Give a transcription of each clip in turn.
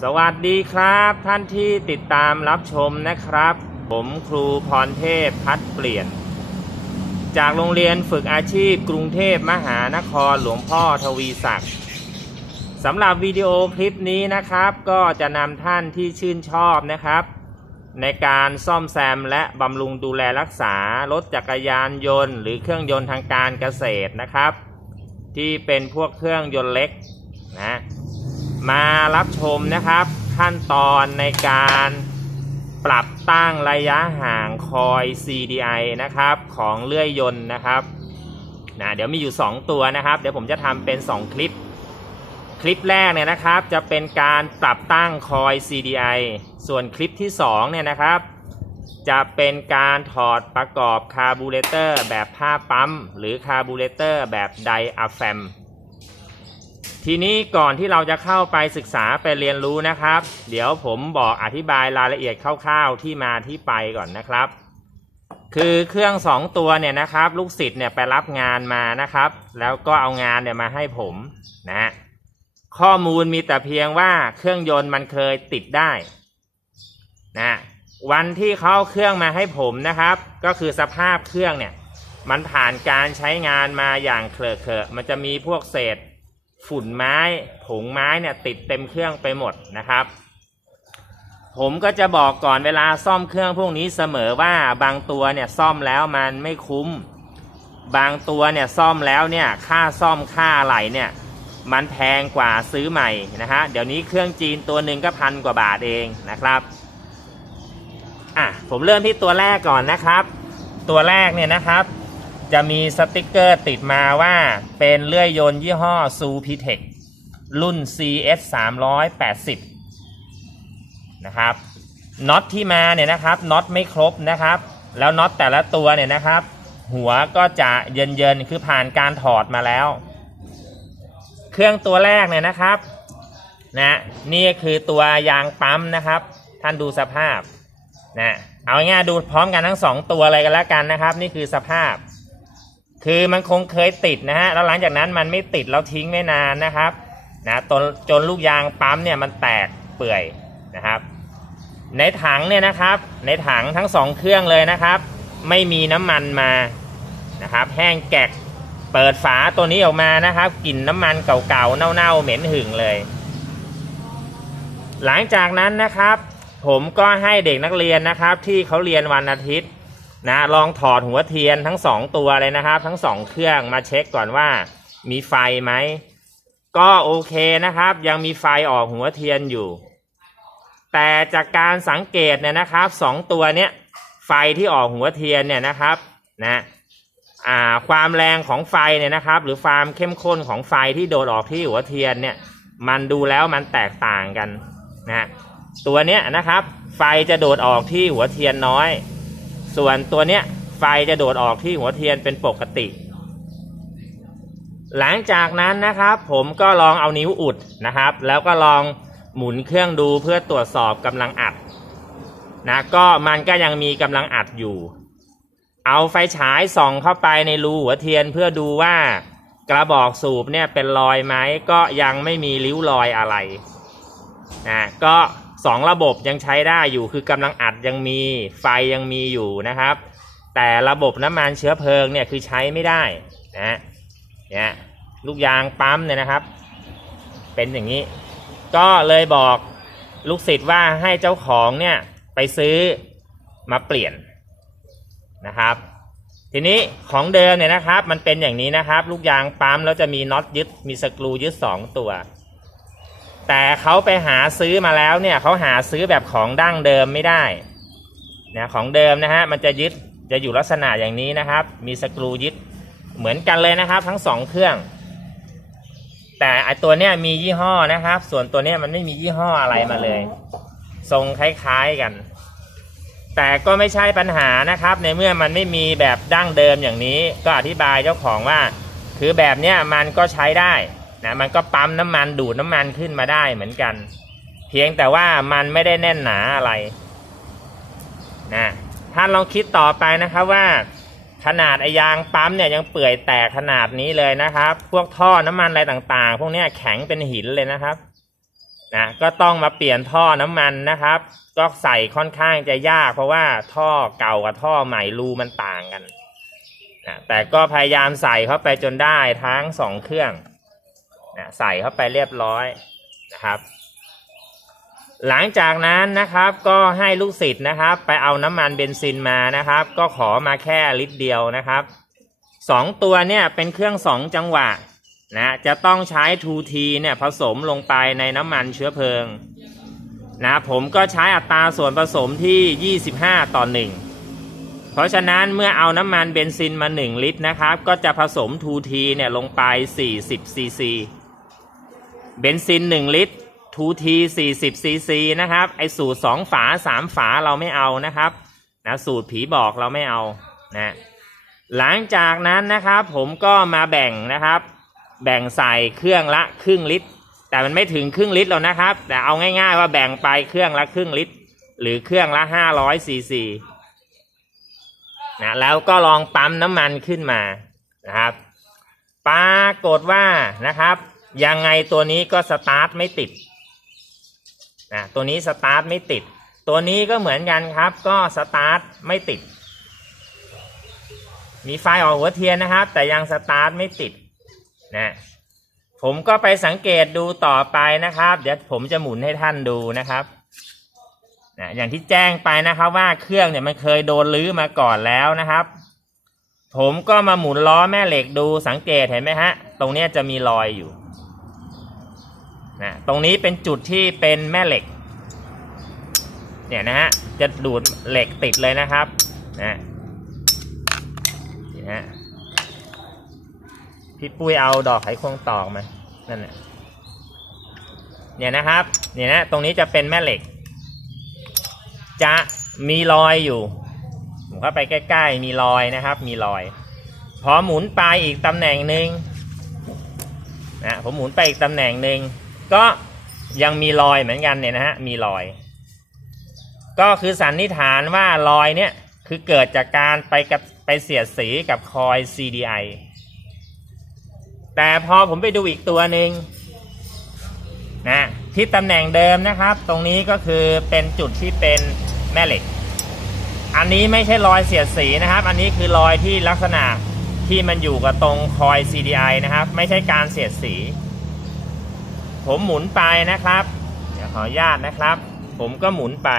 สวัสดีครับท่านที่ติดตามรับชมนะครับ ผมครูพรเทพพัดเปลี่ยน จากโรงเรียนฝึกอาชีพกรุงเทพมหานครหลวงพ่อทวีศักดิ์สำหรับวิดีโอคลิปนี้นะครับ ก็จะนำท่านที่ชื่นชอบนะครับ ในการซ่อมแซมและบำรุงดูแลรักษารถจักรยานยนต์ หรือเครื่องยนต์ทางการเกษตรนะครับ ที่เป็นพวกเครื่องยนต์เล็กนะ มารับชมนะครับขั้นตอนในการปรับตั้งระยะห่างคอย CDI นะครับของเลื่อยยนต์นะครับนะเดี๋ยวมีอยู่ 2 ตัวนะครับ เดี๋ยวผมจะทำเป็น 2 คลิป คลิปแรกเนี่ยนะครับ จะเป็นการปรับตั้งคอย CDI ส่วนคลิปที่2เนี่ยนะครับ จะเป็นการถอดประกอบคาร์บูเรเตอร์แบบผ้าปั๊ม หรือคาร์บูเรเตอร์แบบไดอะแฟม ทีนี้ก่อนที่เราจะเข้าไปศึกษาไปเรียนรู้นะครับ เดี๋ยวผมบอกอธิบายรายละเอียดคร่าวๆที่มาที่ไปก่อนนะครับ คือเครื่องสองตัวเนี่ยนะครับ ลูกศิษย์เนี่ยไปรับงานมานะครับ แล้วก็เอางานเนี่ยมาให้ผมนะข้อมูลมีแต่เพียงว่าเครื่องยนต์มันเคยติดได้นะวันที่เขาเครื่องมาให้ผมนะครับ ก็คือสภาพเครื่องเนี่ย มันผ่านการใช้งานมาอย่างเคลอะๆมันจะมีพวกเศษ ฝุ่นไม้ผงไม้เนี่ยติดเต็มเครื่องไปหมดนะครับ ผมก็จะบอกก่อนเวลาซ่อมเครื่องพวกนี้เสมอว่าบางตัวเนี่ยซ่อมแล้วมันไม่คุ้ม บางตัวเนี่ยซ่อมแล้วเนี่ยค่าซ่อมค่าอะไหล่เนี่ยมันแพงกว่าซื้อใหม่นะฮะเดี๋ยวนี้เครื่องจีนตัวหนึ่งก็พันกว่าบาทเองนะครับอะผมเริ่มที่ตัวแรกก่อนนะครับ ตัวแรกเนี่ยนะครับ จะมีสติกเกอร์ติดมาว่าเป็นเลื่อยยนต์ยี่ห้อซูพิเทครุ่น CS 380 นะครับน็อตที่มาเนี่ยนะครับน็อตไม่ครบนะครับ แล้วน็อตแต่ละตัวเนี่ยนะครับ หัวก็จะเยินๆคือผ่านการถอดมาแล้ว เครื่องตัวแรกเนี่ยนะครับนะนี่คือตัวยางปั๊มนะครับ ท่านดูสภาพนะเอาง่ายๆดูพร้อมกันทั้งสองตัวเลยกันแล้วกันนะครับ นี่คือสภาพ คือมันคงเคยติดนะฮะแล้วหลังจากนั้นมันไม่ติดแล้วทิ้งไม่นานนะครับนะจนจนลูกยางปั๊มเนี่ยมันแตกเปื่อยนะครับ ในถังเนี่ยนะครับ ในถังทั้งสองเครื่องเลยนะครับ ไม่มีน้ำมันมานะครับ แห้งแกกเปิดฝาตัวนี้ออกมานะครับกลิ่นน้ำมันเก่าๆเน่าๆเหม็นหึงเลย หลังจากนั้นนะครับ ผมก็ให้เด็กนักเรียนนะครับ ที่เขาเรียนวันอาทิตย์ นะลองถอดหัวเทียนทั้งสองตัวเลยนะครับ ทั้งสองเครื่องมาเช็คก่อนว่า มีไฟไหม ก็โอเคนะครับ ยังมีไฟออกหัวเทียนอยู่ แต่จากการสังเกตเนี่ยนะครับสองตัวเนี้ยไฟที่ออกหัวเทียนเนี่ยนะครับนะอ่าความแรงของไฟเนี่ยนะครับ หรือความเข้มข้นของไฟที่โดดออกที่หัวเทียนเนี่ย มันดูแล้วมันแตกต่างกันนะตัวเนี้ยนะครับ ไฟจะโดดออกที่หัวเทียนน้อย ส่วนตัวเนี้ยไฟจะโดดออกที่หัวเทียนเป็นปกติ หลังจากนั้นนะครับ ผมก็ลองเอานิ้วอุดนะครับ แล้วก็ลองหมุนเครื่องดูเพื่อตรวจสอบกำลังอัดนะก็มันก็ยังมีกำลังอัดอยู่ เอาไฟฉายส่องเข้าไปในรูหัวเทียนเพื่อดูว่ากระบอกสูบเนี่ยเป็นรอยไหมก็ยังไม่มีริ้วรอยอะไรนะก็ สองระบบยังใช้ได้อยู่คือกำลังอัดยังมีไฟยังมีอยู่นะครับ แต่ระบบน้ำมันเชื้อเพลิงเนี่ยคือใช้ไม่ได้นะเนี่ยลูกยางปั๊มเนี่ยนะครับ เป็นอย่างนี้ ก็เลยบอกลูกศิษย์ว่าให้เจ้าของเนี่ยไปซื้อมาเปลี่ยนนะครับ ทีนี้ของเดิมเนี่ยนะครับ มันเป็นอย่างนี้นะครับ ลูกยางปั๊มแล้วจะมีน็อตยึดมีสกรูยึดสองตัว แต่เขาไปหาซื้อมาแล้วเนี่ยเขาหาซื้อแบบของดั้งเดิมไม่ได้นะของเดิมนะฮะมันจะยึดจะอยู่ลักษณะอย่างนี้นะครับ มีสกรูยึดเหมือนกันเลยนะครับ ทั้งสองเครื่อง แต่ไอตัวเนี้ยมียี่ห้อนะครับ ส่วนตัวเนี้ยมันไม่มียี่ห้ออะไรมาเลย ทรงคล้ายๆกัน แต่ก็ไม่ใช่ปัญหานะครับ ในเมื่อมันไม่มีแบบดั้งเดิมอย่างนี้ ก็อธิบายเจ้าของว่า คือแบบเนี้ยมันก็ใช้ได้ นะมันก็ปั๊มน้ำมันดูดน้ำมันขึ้นมาได้เหมือนกัน เพียงแต่ว่ามันไม่ได้แน่นหนาอะไรนะท่านลองคิดต่อไปนะครับว่า ขนาดไอยางปั๊มเนี่ยยังเปื่อยแตกขนาดนี้เลยนะครับ พวกท่อน้ำมันอะไรต่าง ๆ พวกนี้แข็งเป็นหินเลยนะครับนะก็ต้องมาเปลี่ยนท่อน้ำมันนะครับ ก็ใส่ค่อนข้างจะยาก เพราะว่าท่อเก่ากับท่อใหม่รูมันต่างกันนะแต่ก็พยายามใส่เข้าไปจนได้ทั้งสองเครื่อง นะใส่เข้าไปเรียบร้อยนะครับ หลังจากนั้นนะครับก็ให้ลูกศิษย์นะครับ ไปเอาน้ำมันเบนซินมานะครับ ก็ขอมาแค่ลิตรเดียวนะครับสองตัวเนี่ยเป็นเครื่องสองจังหวะนะจะต้องใช้ 2T เนี่ยผสมลงไปในน้ำมันเชื้อเพลิงนะผมก็ใช้อัตราส่วนผสมที่ 25 ต่อ 1 เพราะฉะนั้นเมื่อเอาน้ำมันเบนซินมา 1 ลิตรนะครับ ก็จะผสม 2T เนี่ยลงไป 40 ซีซี เบนซิน 1 ลิตร 2T 40ซีซีนะครับ ไอสูตร 2 ฝา 3 ฝาเราไม่เอานะครับนะสูตรผีบอกเราไม่เอานะหลังจากนั้นนะครับผมก็มาแบ่งนะครับ แบ่งใส่เครื่องละครึ่งลิตร แต่มันไม่ถึงครึ่งลิตรหรอกนะครับ แต่เอาง่ายๆว่าแบ่งไปเครื่องละครึ่งลิตร หรือเครื่องละ500ซีซีนะแล้วก็ลองปั๊มน้ำมันขึ้นมานะครับปรากฏว่านะครับ ยังไงตัวนี้ก็สตาร์ทไม่ติดนะตัวนี้สตาร์ทไม่ติด ตัวนี้ก็เหมือนกันครับก็สตาร์ทไม่ติด มีไฟออกหัวเทียนนะครับ แต่ยังสตาร์ทไม่ติดนะผมก็ไปสังเกตดูต่อไปนะครับ เดี๋ยวผมจะหมุนให้ท่านดูนะครับนะอย่างที่แจ้งไปนะครับว่าเครื่องเนี่ยมันเคยโดนลื้อมาก่อนแล้วนะครับ ผมก็มาหมุนล้อแม่เหล็กดูสังเกตเห็นไหมฮะ ตรงเนี้ยจะมีรอยอยู่ นะตรงนี้เป็นจุดที่เป็นแม่เหล็ก เนี่ยนะฮะ จะดูดเหล็กติดเลยนะครับ นะนี่ฮะพี่ปุ้ยเอาดอกไขควงตอกมา นั่นแหละเนี่ยนะครับ เนี่ยนะ ตรงนี้จะเป็นแม่เหล็ก จะมีรอยอยู่ ผมเข้าไปใกล้ๆ มีรอยนะครับ มีรอย พอหมุนไปอีกตำแหน่งหนึ่งนะ ผมหมุนไปอีกตำแหน่งหนึ่ง ก็ยังมีรอยเหมือนกันเนี่ยนะฮะมีรอย ก็คือสันนิษฐานว่ารอยเนี่ยคือเกิดจากการไปกับไปเสียดสีกับคอย CDI แต่พอผมไปดูอีกตัวหนึ่งนะที่ตำแหน่งเดิมนะครับ ตรงนี้ก็คือเป็นจุดที่เป็นแม่เหล็ก อันนี้ไม่ใช่รอยเสียดสีนะครับ อันนี้คือรอยที่ลักษณะที่มันอยู่กับตรงคอย CDI นะครับ ไม่ใช่การเสียดสี ผมหมุนไปนะครับ เดี๋ยวขออนุญาตนะครับ ผมก็หมุนไป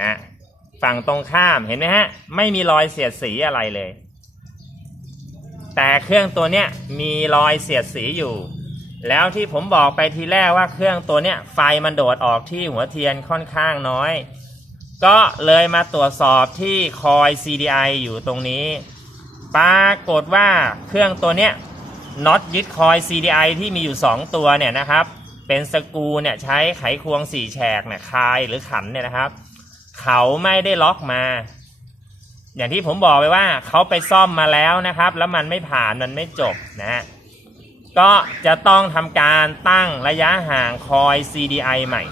นะฝั่งตรงข้ามเห็นไหมฮะ ไม่มีรอยเสียดสีอะไรเลย แต่เครื่องตัวเนี้ยมีรอยเสียดสีอยู่ แล้วที่ผมบอกไปทีแรกว่าเครื่องตัวเนี้ยไฟมันโดดออกที่หัวเทียนค่อนข้างน้อย ก็เลยมาตรวจสอบที่คอย CDI อยู่ตรงนี้ ปรากฏว่าเครื่องตัวเนี้ย น็อตยึดคอย CDI ที่มีอยู่ 2 ตัวเนี่ยนะครับ เป็นสกูเนี่ยใช้ไขควงสี่แฉกเนี่ยคายหรือขันเนี่ยนะครับ เขาไม่ได้ล็อกมา อย่างที่ผมบอกไปว่าเขาไปซ่อมมาแล้วนะครับ แล้วมันไม่ผ่านมันไม่จบนะฮะก็จะต้องทำการตั้งระยะห่างคอย CDI ใหม่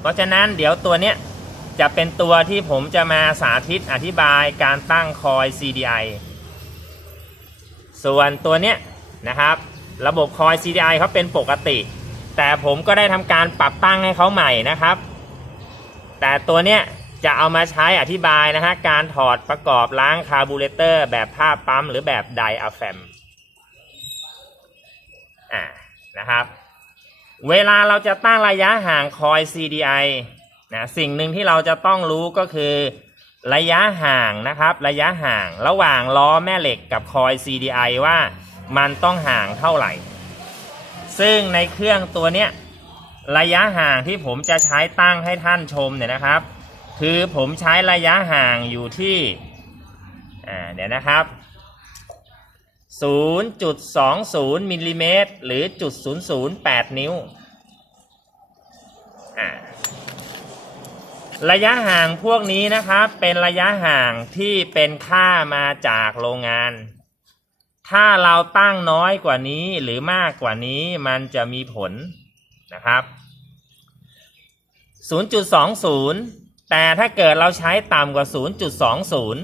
เพราะฉะนั้นเดี๋ยวตัวเนี้ยจะเป็นตัวที่ผมจะมาสาธิตอธิบายการตั้งคอย CDI ส่วนตัวเนี้ยนะครับ ระบบคอย CDI เขาเป็นปกติ แต่ผมก็ได้ทำการปรับตั้งให้เขาใหม่นะครับ แต่ตัวเนี้ยจะเอามาใช้อธิบายนะฮะการถอดประกอบล้างคาร์บูเรเตอร์ แบบผ้าปั๊มหรือแบบไดอะแฟมอ่านะครับเวลาเราจะตั้งระยะห่างคอย CDI นะสิ่งหนึ่งที่เราจะต้องรู้ก็คือ ระยะห่างนะครับ ระยะห่างระหว่างล้อแม่เหล็กกับคอย CDI ว่ามันต้องห่างเท่าไหร่ ซึ่งในเครื่องตัวเนี้ยระยะห่างที่ผมจะใช้ตั้งให้ท่านชมเนี่ยนะครับ คือผมใช้ระยะห่างอยู่ที่อ่าเดี๋ยวนะครับ 0.20มิลลิเมตรหรือจุด008 นิ้วอ่า ระยะห่างพวกนี้นะครับเป็นระยะห่างที่เป็นค่ามาจากโรงงาน ถ้าเราตั้งน้อยกว่านี้หรือมากกว่านี้มันจะมีผลนะครับ 0.20 แต่ถ้าเกิดเราใช้ต่ำกว่า 0.20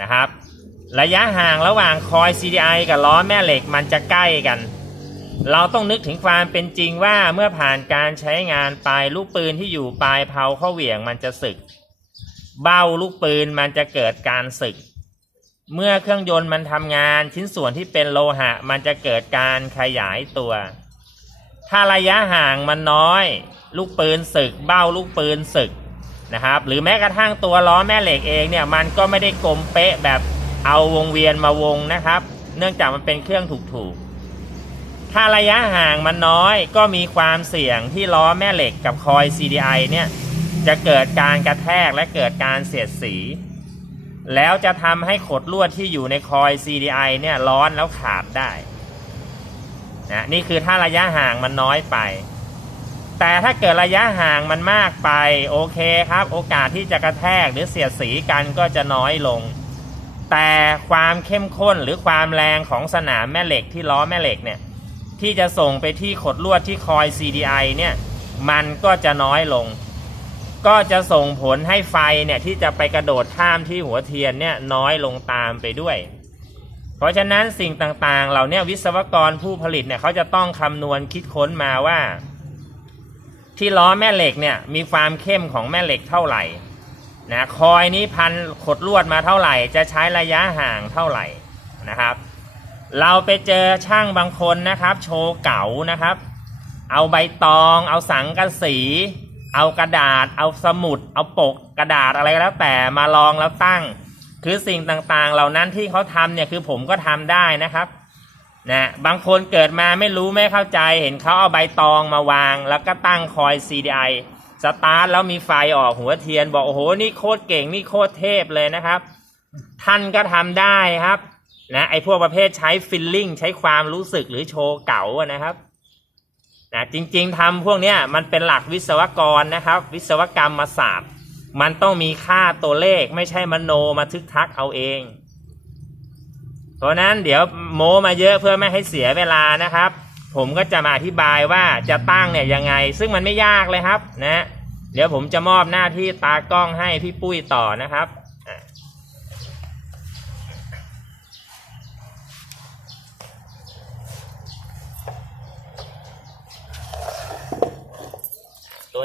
นะครับ ระยะห่างระหว่างคอย CDI กับล้อแม่เหล็กมันจะใกล้กัน เราต้องนึกถึงความเป็นจริงว่าเมื่อผ่านการใช้งานไปลูกปืนที่อยู่ปลายเพาเข้าเหวี่ยงมันจะสึก เบ้าลูกปืนมันจะเกิดการสึก เมื่อเครื่องยนต์มันทำงานชิ้นส่วนที่เป็นโลหะ มันจะเกิดการขยายตัว ถ้าระยะห่างมันน้อย ลูกปืนสึก เบ้าลูกปืนสึกนะครับ หรือแม้กระทั่งตัวล้อแม่เหล็กเองเนี่ยมันก็ไม่ได้กลมเป๊ะแบบเอาวงเวียนมาวงนะครับ เนื่องจากมันเป็นเครื่องถูกๆ ถ้าระยะห่างมันน้อยก็มีความเสี่ยงที่ล้อแม่เหล็กกับคอย CDI เนี่ยจะเกิดการกระแทกและเกิดการเสียดสี แล้วจะทำให้ขดลวดที่อยู่ในคอย CDI เนี่ยร้อนแล้วขาดได้นะนี่คือถ้าระยะห่างมันน้อยไป แต่ถ้าเกิดระยะห่างมันมากไปโอเคครับ โอกาสที่จะกระแทกหรือเสียดสีกันก็จะน้อยลง แต่ความเข้มข้นหรือความแรงของสนามแม่เหล็กที่ล้อแม่เหล็กเนี่ย ที่จะส่งไปที่ขดลวดที่คอย CDI เนี่ยมันก็จะน้อยลง ก็จะส่งผลให้ไฟเนี่ยที่จะไปกระโดดข้ามที่หัวเทียนเนี่ยน้อยลงตามไปด้วย เพราะฉะนั้นสิ่งต่างๆ เหล่าเนี้วิศวกรผู้ผลิตเนี่ยเขาจะต้องคำนวณคิดค้นมาว่า ที่ล้อแม่เหล็กเนี่ยมีความเข้มของแม่เหล็กเท่าไหร่นะคอยนี้พันขดลวดมาเท่าไหร่ จะใช้ระยะห่างเท่าไหร่นะครับ เราไปเจอช่างบางคนนะครับ โชว์เก๋านะครับ เอาใบตอง เอาสังกะสี เอากระดาษ เอาสมุด เอาปกกระดาษอะไรก็แล้วแต่มาลองแล้วตั้ง คือสิ่งต่างๆ เหล่านั้นที่เขาทำเนี่ยคือผมก็ทำได้นะครับนะบางคนเกิดมาไม่รู้ไม่เข้าใจ เห็นเขาเอาใบตองมาวาง แล้วก็ตั้งคอย CDI สตาร์ทแล้วมีไฟออกหัวเทียนบอกโอ้โหนี่โคตรเก่งนี่โคตรเทพเลยนะครับ ท่านก็ทำได้ครับ นะไอพวกประเภทใช้ฟิลลิ่งใช้ความรู้สึกหรือโชว์เก๋านะครับนะจริงๆทำพวกเนี้ยมันเป็นหลักวิศวกรนะครับ วิศวกรรมศาสตร์มันต้องมีค่าตัวเลขไม่ใช่มโนมาทึกทักเอาเอง เพราะนั้นเดี๋ยวโมมาเยอะเพื่อไม่ให้เสียเวลานะครับ ผมก็จะมาอธิบายว่าจะตั้งเนี่ยยังไง ซึ่งมันไม่ยากเลยครับนะ เดี๋ยวผมจะมอบหน้าที่ตากล้องให้พี่ปุ้ยต่อนะครับ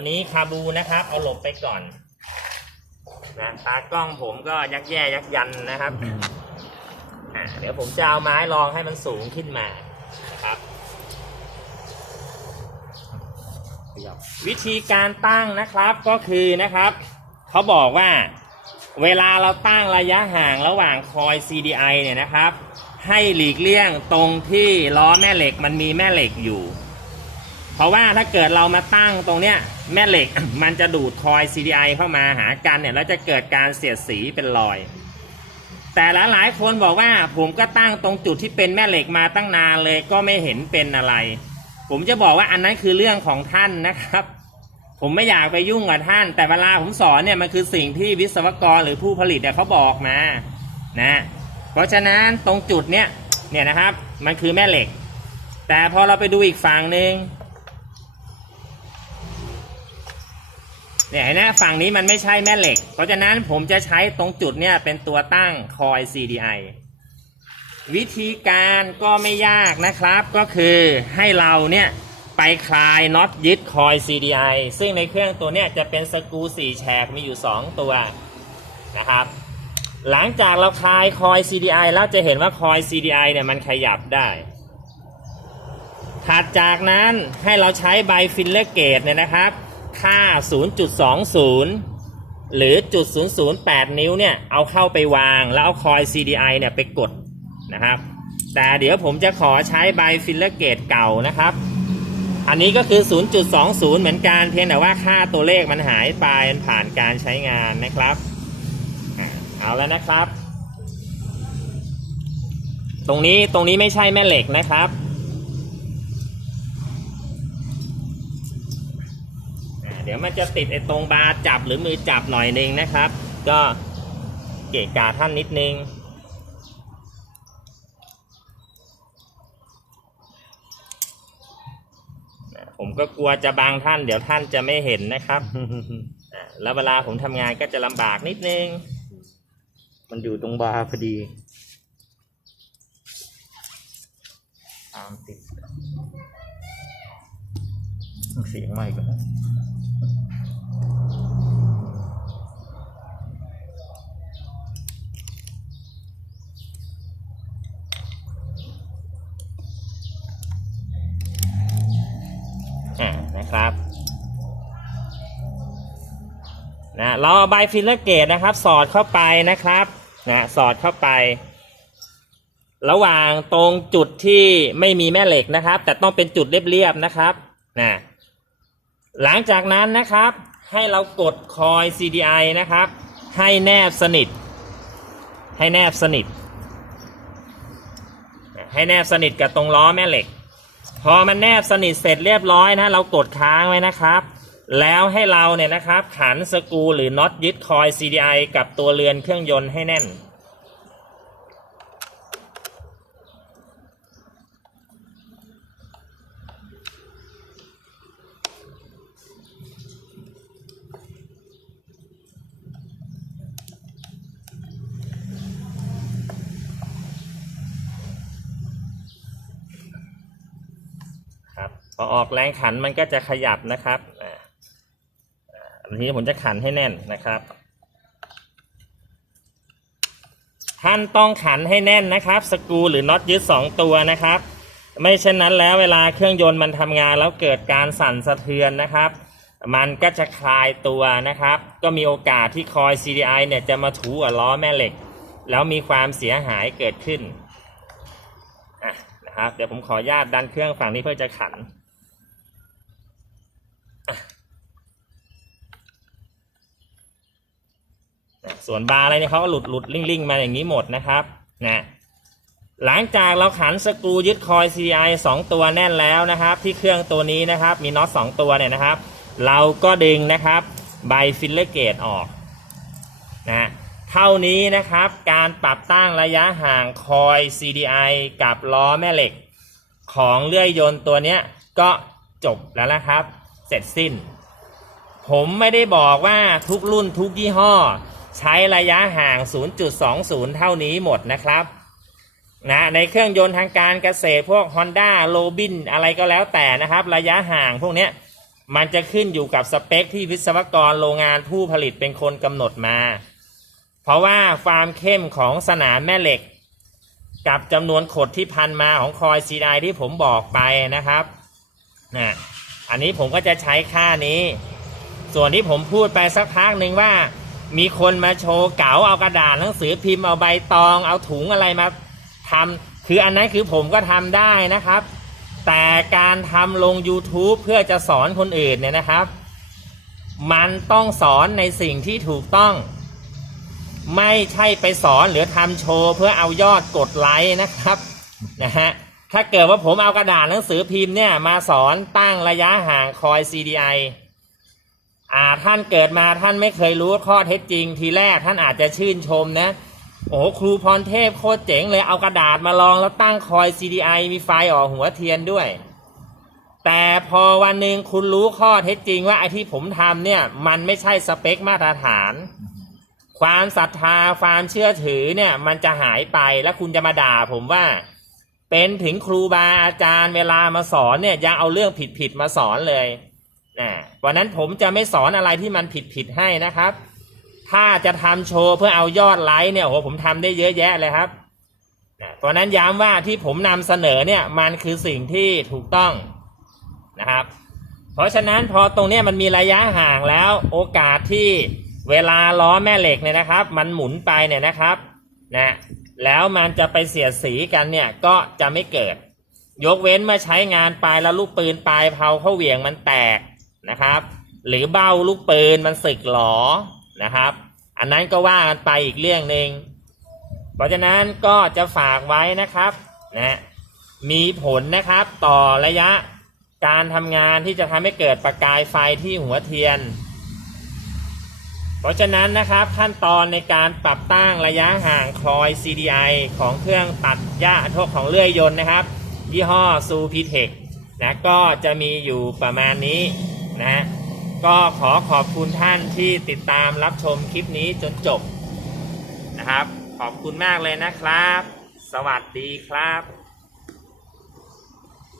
ตัวนี้คาบูนะครับ เอาหลบไปก่อนนะตากล้องผมก็ยักแย่ยักยันนะครับอะเดี๋ยวผมจะเอาไม้รองให้มันสูงขึ้นมานะครับ วิธีการตั้งนะครับก็คือนะครับเขาบอกว่าเวลาเราตั้งระยะห่างระหว่างคอย CDI เนี่ยนะครับ ให้หลีกเลี่ยงตรงที่ล้อแม่เหล็กมันมีแม่เหล็กอยู่ เพราะว่าถ้าเกิดเรามาตั้งตรงเนี้ย แม่เหล็ก มันจะดูดคอย CDI เข้ามาหากันเนี่ยแล้วจะเกิดการเสียดสีเป็นรอย แต่หลายหลายๆคนบอกว่าผมก็ตั้งตรงจุดที่เป็นแม่เหล็กมาตั้งนานเลยก็ไม่เห็นเป็นอะไร ผมจะบอกว่าอันนั้นคือเรื่องของท่านนะครับ ผมไม่อยากไปยุ่งกับท่าน แต่เวลาผมสอนเนี่ยมันคือสิ่งที่วิศวกรหรือผู้ผลิตเนี่ยเขาบอกมานะเพราะฉะนั้นตรงจุดเนี้ยเนี่ยนะครับมันคือแม่เหล็ก แต่พอเราไปดูอีกฝั่งหนึ่ง เนี่ยนไหมฝั่งนี้มันไม่ใช่แม่เหล็ก เพราะฉะนั้นผมจะใช้ตรงจุดเนี่ยเป็นตัวตั้งคอย CDI วิธีการก็ไม่ยากนะครับก็คือให้เราเนี่ยไปคลายน็อตยึดคอย CDI ซึ่งในเครื่องตัวเนี้ยจะเป็นสกรูสี่แฉกมีอยู่ 2 ตัวนะครับ หลังจากเราคลายคอย CDI แล้วจะเห็นว่าคอย CDI เนี่ยมันขยับได้ถัดจากนั้นให้เราใช้ใบฟิลเลอร์เกตเนี่ยนะครับ ค่า 0.20 หรือจุด008 นิ้วเนี่ย เอาเข้าไปวางแล้วเอาคอย CDI เนี่ยไปกดนะครับ แต่เดี๋ยวผมจะขอใช้ใบฟิลเลอร์เกตเก่านะครับ อันนี้ก็คือ 0.20 เหมือนกันเพียงแต่ว่าค่าตัวเลขมันหายไปมันผ่านการใช้งานนะครับ เอาแล้วนะครับ ตรงนี้ตรงนี้ไม่ใช่แม่เหล็กนะครับ เดี๋ยวมันจะติดไอ้ตรงบาจับหรือมือจับหน่อยนึงนะครับ ก็เกะกาท่านนิดนึงผมก็กลัวจะบางท่าน เดี๋ยวท่านจะไม่เห็นนะครับแล้วเวลาผมทำงานก็จะลำบากนิดนึง มันอยู่ตรงบาร์พอดีตามติดเสียงใหม่ก่อน เราเอาใบฟิลเลอร์เกตนะครับ สอดเข้าไปนะครับนะสอดเข้าไป ระหว่างตรงจุดที่ไม่มีแม่เหล็กนะครับ แต่ต้องเป็นจุดเรียบๆนะครับนะหลังจากนั้นนะครับ ให้เรากดคอย CDI นะครับ ให้แนบสนิท ให้แนบสนิท ให้แนบสนิทกับตรงล้อแม่เหล็ก พอมันแนบสนิทเสร็จเรียบร้อยนะ เรากดค้างไว้นะครับ แล้วให้เราเนี่ยนะครับขันสกูหรือน็อตยึดคอย CDI กับตัวเรือนเครื่องยนต์ให้แน่น ครับพอออกแรงขันมันก็จะขยับนะครับ อันนี้ผมจะขันให้แน่นนะครับท่านต้องขันให้แน่นนะครับ สกรูหรือน็อตยึดสองตัวนะครับ ไม่เช่นนั้นแล้วเวลาเครื่องยนต์มันทำงานแล้วเกิดการสั่นสะเทือนนะครับ มันก็จะคลายตัวนะครับ ก็มีโอกาสที่คอย CDI เนี่ยจะมาถูกับล้อแม่เหล็ก แล้วมีความเสียหายเกิดขึ้นะนะครับ เดี๋ยวผมขออนุญาตดันเครื่องฝั่งนี้เพื่อจะขันอะนะ ส่วนบาร์อะไรเนี่ยเขาก็หลุดหลุดลิงลิงมาอย่างนี้หมดนะครับนะหลังจากเราขันสกรูยึดคอย CDI 2 ตัวแน่นแล้วนะครับ ที่เครื่องตัวนี้นะครับ มีน็อต2ตัวเนี่ยนะครับ เราก็ดึงนะครับใบฟิลเลอร์เกตออกนะเท่านี้นะครับการปรับตั้งระยะห่างคอย CDI กับล้อแม่เหล็ก ของเลื่อยยนต์ตัวนี้ก็จบแล้วนะครับ เสร็จสิ้น ผมไม่ได้บอกว่าทุกรุ่นทุกยี่ห้อ ใช้ระยะห่าง 0.20 เท่านี้หมดนะครับนะในเครื่องยนต์ทางการเกษตรพวก Honda r o b i n อะไรก็แล้วแต่นะครับ ระยะห่างพวกนี้มันจะขึ้นอยู่กับสเปคที่วิศวกรโรงงานผู้ผลิตเป็นคนกำหนดมา เพราะว่าความเข้มของสนามแม่เหล็ก กับจำนวนขดที่พันมาของคอยซีไดที่ผมบอกไปนะครับนะอันนี้ผมก็จะใช้ค่านี้ ส่วนที่ผมพูดไปสักพักหนึ่งว่า มีคนมาโชว์เก๋าเอากระดาษหนังสือพิมพ์เอาใบตอง เอาถุงอะไรมาทำคืออันนั้นคือผมก็ทำได้นะครับ แต่การทำลง YouTube เพื่อจะสอนคนอื่นเนี่ยนะครับ มันต้องสอนในสิ่งที่ถูกต้อง ไม่ใช่ไปสอนหรือทำโชว์เพื่อเอายอดกดไลค์นะครับนะฮะถ้าเกิดว่าผมเอากระดาษหนังสือพิมพ์เนี่ยมาสอนตั้งระยะห่างคอย CDI อ่าท่านเกิดมาท่านไม่เคยรู้ข้อเท็จจริง ทีแรกท่านอาจจะชื่นชมนะ โอ้โหครูพรเทพโคตรเจ๋งเลยเอากระดาษมาลองแล้วตั้งคอย CDI มีไฟออกหัวเทียนด้วย แต่พอวันหนึ่งคุณรู้ข้อเท็จจริงว่าไอ้ที่ผมทำเนี่ยมันไม่ใช่สเปคมาตรฐาน ความศรัทธาความเชื่อถือเนี่ยมันจะหายไปแล้วคุณจะมาด่าผมว่า เป็นถึงครูบาอาจารย์เวลามาสอนเนี่ยยังเอาเรื่องผิดผิดๆมาสอนเลย วันนั้นผมจะไม่สอนอะไรที่มันผิดผิดให้นะครับ ถ้าจะทำโชว์เพื่อเอายอดไลค์เนี่ยโอ้โหผมทำได้เยอะแยะเลยครับเพราะนั้นย้ำว่าที่ผมนำเสนอเนี่ยมันคือสิ่งที่ถูกต้องนะครับ เพราะฉะนั้นพอตรงเนี้ยมันมีระยะห่างแล้วโอกาสที่เวลาล้อแม่เหล็กเนี่ยนะครับ มันหมุนไปเนี่ยนะครับนะแล้วมันจะไปเสียดสีกันเนี่ยก็จะไม่เกิด ยกเว้นเมื่อใช้งานไปแล้วลูกปืนปลายเผาเข้าเหวี่ยงมันแตก นะครับ หรือเบ้าลูกปืนมันสึกหลอนะครับ อันนั้นก็ว่ากันไปอีกเรื่องหนึ่งเพราะฉะนั้นก็จะฝากไว้นะครับนะมีผลนะครับต่อระยะการทำงานที่จะทำให้เกิดประกายไฟที่หัวเทียน เพราะฉะนั้นนะครับขั้นตอนในการปรับตั้งระยะห่างคลอย CDI ของเครื่องตัดหญ้าทกของเลื่อยยนต์นะครับ ยี่ห้อซูพีเทคนะก็จะมีอยู่ประมาณนี้ นะก็ขอขอบคุณท่านที่ติดตามรับชมคลิปนี้จนจบนะครับ ขอบคุณมากเลยนะครับ สวัสดีครับ